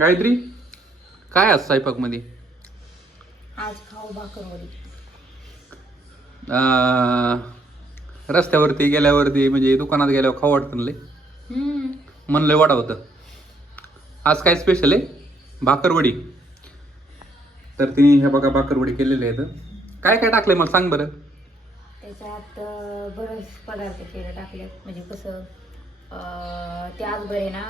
गायत्री? काय आज स्वयंपाकमध्ये? आज खाऊ भाकरवडी अं, रस्त्यावरती गेल्यावरती म्हणजे दुकानात गेल्यावर खाऊ वाटतं ना लय? हम्म. म्हणलं वाटा होतं. आज काय स्पेशल आहे? भाकरवडी तर तिने हे बघा भाकरवडी केलेले आहेत. काय काय टाकलंय? मला सांग बरं. त्याच्यात अं, बरेच पदार्थ केले टाकले म्हणजे कसं ते आज बरे ना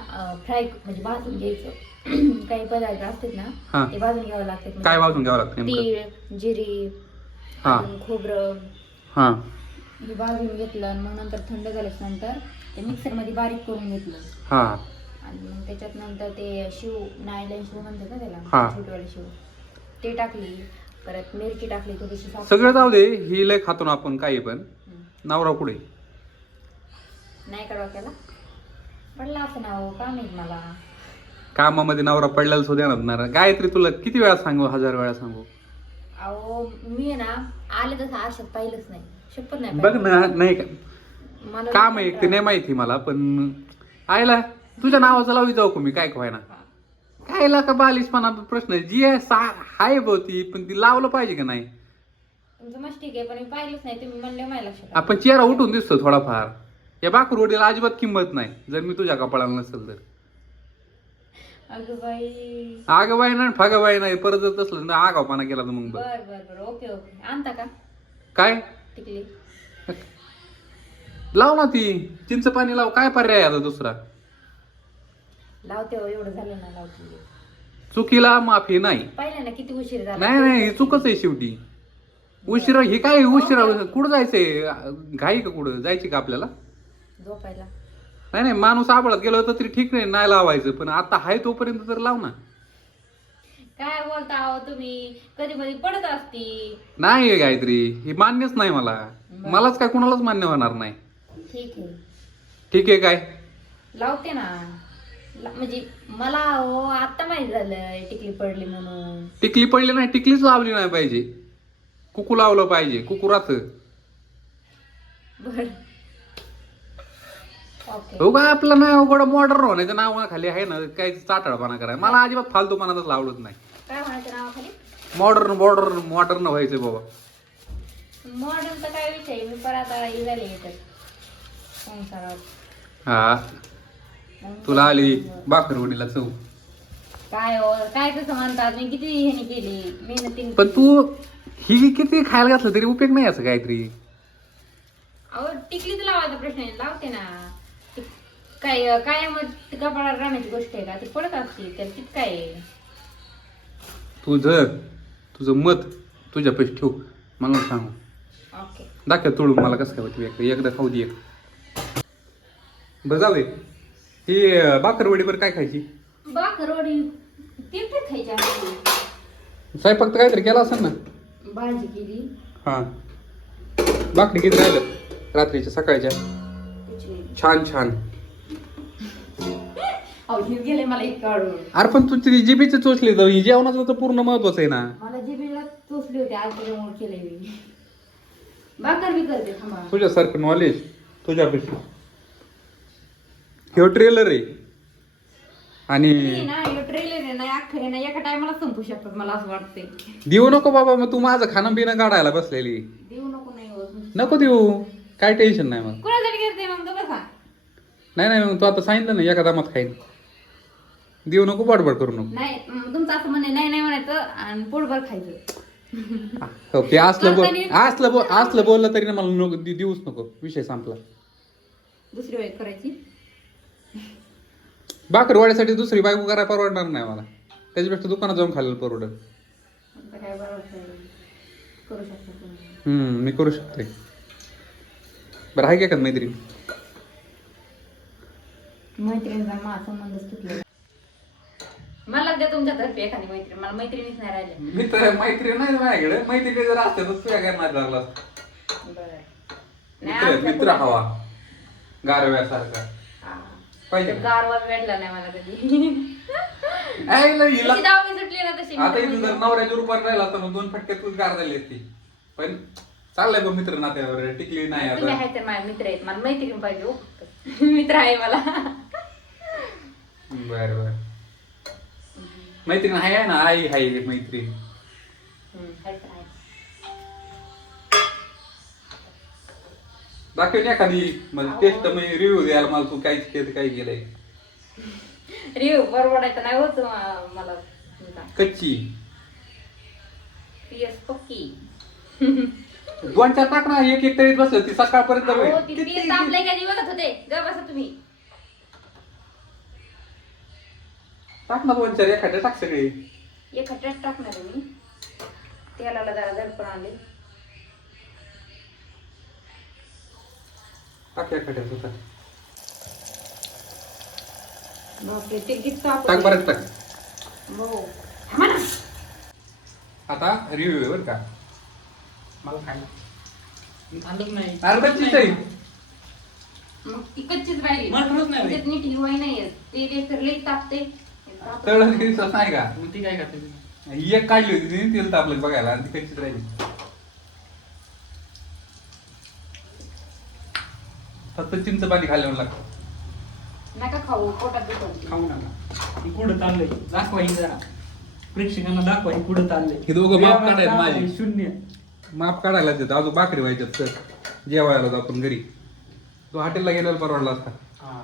फ्राय म्हणजे भाजून घ्यायचं. काही पदार्थ असतात ना. ते भाजून घ्यावं लागतात म्हणजे काय वाजून घ्यावं लागतं तीळ जिरी हा. खोबरं. हां. भाजून घेतलं आणि मग नंतर थंड झाल्याच्यानंतर ते मिक्सरमध्ये बारीक करून घेतलं. आणि मग त्याच्यात नंतर ते शिव नायलन शिव म्हणतात ना हा. त्याला छोटवाले शिव ते टाकली. परत मिरची टाकली थोडीशी सगळं जाऊ दे ही लय खातो ना आपण काही पण. नवरा कुठे नाही का डोक्याला? पडला असं ना हो का माहीत मला. कामामध्ये नवरा पडलेला सुद्धा नसणार गायत्री तुला किती वेळा सांगू हजार वेळा सांगू? अहो मी आहे ना आले तसं आशात पाहिलंच नाही. शपथ नाही बघ पाहिलं. ना नाही का? मला काम आहे ते नाही माहिती मला पण आयला तुझ्या नावाचं लावी जाऊ का मी? काय ना कायला का बालिशपणा प्रश्न आहे. जी आहे सा- हाय भोवती पण ती लावलं पाहिजे का नाही? तुमचं मस्त ठीक आहे पण मी पाहिलंच नाही. तुम्ही म्हणले माझ्या लक्षात आलं. आपण चेहरा उठून दिसतो थोडाफार. या बाकरोडीला अजिबात किंमत नाही. जर मी तुझ्या कपाळाला नसेल तर. अगं बाई. आग बाई नाही फग बाई नाही परत जर तसलं ना आगावपणा केला तर मग बघ बर बर बर ओके ओके. आणता का? काय? टिकली. लाव ना ती. चिंच पाणी लाव काय पर्याय आहे आता दुसरा? लावते हो एवढं झालं ना लावते. चुकीला माफी नाही. पाहिलं ना किती उशीर झाला. नाही नाही ही चुकच आहे शेवटी. उशिरा हे काय उशिरा? कुठं जायचंय? घाई का कुठं? जायची का आपल्याला? झोपायला. नाही नाही माणूस आबळत गेलो तर तरी ठीक नाही नाही लावायचं. पण आता हाय तोपर्यंत तर लाव ना. काय बोलता आहो तुम्ही? कधी कधी पडत असती. नाही हे गायत्री हे मान्यच नाही मला. मलाच काय कुणालाच मान्य होणार नाही. ठीक आहे. ठीक आहे काय? लावते ना. ला- म्हणजे मला हो आता माहीत झालं टिकली पडली म्हणून. टिकली पडली नाही टिकलीच लावली नाही पाहिजे. कुकू लावलं पाहिजे कुकुराचं. बर. हो का आपलं नाही अवघड मॉडर्न होण्याच्या नावाखाली आहे ना काही चाटाळपणा कराय मला अजिबात फालतूपणाच आवडत नाही. काय म्हणायचं नावाखाली मॉडर्न मॉडर्न मॉडर्न व्हायचंय बाबा. मॉडर्नचा काय विषय मी परत आता हे येतात हा. मग तुला आली बाकरवडीला चव. काय हो? काय कसं म्हणतात? मी किती ह्याने केली? मेहनतीने पण तू ही किती खायला घातलं तरी उपयोग नाही असं काहीतरी. अहो टिकली तर लावायचा प्रश्न. आहे लावते ना. काय काय मग कपाळात राहण्याची गोष्ट आहे का? ती पडत असते तर तित काय आहे? तुझं तुझं मत तुझ्या पैसे ठेव. मला सांगू. ओके दाखव तोडून मला कसं काय होती एकदा एकदा खाऊ दे एक. बरं जाऊ दे. ही अं, बाकरवडी बरं काय खायची? बाकरवडी तिरपीत खायची आहे. स्वयंपाक तर काहीतरी केला असेल ना? भाजी केली. हा. बाकरी किती राहिलं रात्रीच्या सकाळच्या? छान छान. गेले मला इतकं अरे पण तू ती जिबीची चोचली तर ही जेवणाचं तर पूर्ण महत्वाचं आहे ना. मला जिबीला चोचली होती आज त्याच्यामुळे केले मी. भाकर बी करते थांबा. तुझ्यासारखं नॉलेज तुझ्यापेक्षा. ह्यो ट्रेलर आहे. आणि हे ना ट्रेलर आहे ना अख्खं आहे ना एका टायमाला संपू शकतात मला असं वाटतंय. देऊ नको बाबा मग तू माझं खाणं पिणं काढायला बसलेली. देऊ नको नाही नको देऊ. काय टेन्शन नाही मग. कुणासाठी करते मग तो कसा नाही नाही मग तू आता सांगितलं ना एका दामात खाईन. देऊ नको बडबड करू नको. नाही म, तुमचं असं म्हणे नाही नाही म्हणायचं आणि पोटभर खायचं. हो, ते असलं बोल असलं बोल असलं बोललं तरी ना मला नको दे- देऊच नको विषय संपला. दुसरी वेळ करायची. भाकरवाड्यासाठी दुसरी बायको करायला परवडणार नाही मला. त्याच्यापेक्षा दुकानात जाऊन खाल्लं परवडत आता काय बरोबर करू शकता तुम्ही. हम्म मी करू शकते. बरं आहे का मैत्रीण? मैत्रिणीचा माझा मला द्या तुमच्यातर्फे एखादी मैत्रीण. मला मैत्रिणीच नाही राहिले. मित्र मैत्रीण नाही माझ्याकडे. मैत्रिणी जर असते तर तुझ्या काय नाही लागला बरं. मित्र मित्र हवा. गारव्यासारखा. हा. पाहिजे? गारवा भेटला नाही मला कधी. ऐ, लय हिला- जशी दहावी सुटली ना तशी आता इथं मित्र- जर नवऱ्याच्या राहिला मग दोन फटक्यात तू गार झाली असती. पण चाललंय बघ मित्र नात्यावर टिकली नाही तुम्ही आता आहे तर माझे मित्र आहेत. मला मैत्रीण पाहिजे हो. मित्र आहे मला. बर बर. मैत्रीण आहे ना आई मैत्रीण हाय तर आहे. दाखवेल एखादी म्हणजे टेस्ट मी रिव्ह्यू द्यायला मला तू काय केलं काय केलंय. रिव्ह्यू बरोबरायचं नाही होत म- मला तुमचा. कच्ची. पीएस पक्की दोन चार टाक ना एक एक तरीच बसलं ती सकाळपर्यंत अहो, होईल. ती किती- पीएस आपल्या कधी बघत होते. ग बसा तुम्ही. टाक ना दोन चार एखाद्या टाक सगळे. हट्ट्यात टाकणार आहे मी. तेलाला जरा दडपण आले. टाक एखाद्या सुद्धा. बापरे, ते किती टाक टाक. हो. थांबा ना. आता रिव्ह्यू आहे बरं का? मला झालंच नाही? अरे मग ती कच्चीच राहिली मटणच नाही त्याच्यात नीट हिवाई नाही ते ते तर लई तापते. कधी तसं नाही का? मग ती काय करते? ही एक काढली होती तिने तेल तापलं बघायला आणि ती कच्चीच राहिली. फक्त चिंच पाणी खाल्ल्यावर लागतं नका खाऊ पोटात खाऊ नका. ही कुठं चाललंय? दाखवा ही जरा. प्रेक्षकांना दाखवा ही कुठं चाललंय. हे दोघं माप काढायला काय माझे. शून्य. माप काढायला देत. अजून भाकरी व्हायच्यात तर जेवायला जाऊ आपण घरी. तो हॉटेलला गेल्यावर परवडला असता.